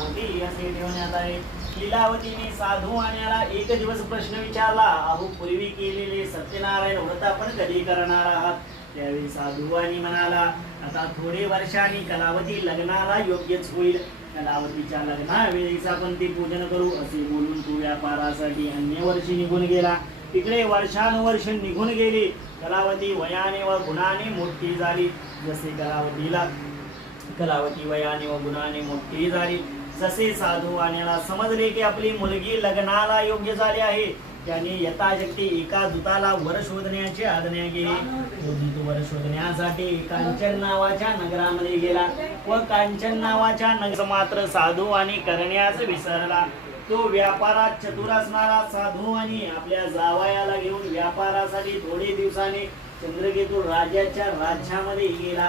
कलावती असे ठेवण्यात आले. लीलावतीने साधू वाण्याला एक दिवस प्रश्न विचारला, अहो पूर्वी केलेले सत्यनारायण व्रत आपण कधी करणार आहात? त्यावेळी साधू वाणी म्हणाला, आता थोडे वर्षांनी कलावती लग्नाला योग्यच होईल, कलावतीच्या लग्नावेळीच आपण ते पूजन करू. असे बोलून तो व्यापारासाठी अन्य वर्षी निघून गेला. तिकडे वर्षानुवर्ष निघून गेली. कलावती वयाने व गुणाने मोठी झाली. जसे कलावती वयाने व गुणाने मोठी झाली, जसे साधू वाण्याला समजले की आपली मुलगी लग्नाला योग्य झाली आहे, त्याने यथाशक्ती एका दूताला वर शोधण्याची आज्ञा केली. तो दूत वर शोधण्यासाठी कांचन नावाच्या नगरामध्ये गेला व कांचन नावाच्या नगर मात्र साधू आणि करण्यास विसरला. तो व्यापारात चतुर असणारा साधू आणि आपल्या जावयाला घेऊन व्यापारासाठी थोडे दिवसांनी चंद्रकेतू राजाच्या राज्यामध्ये गेला.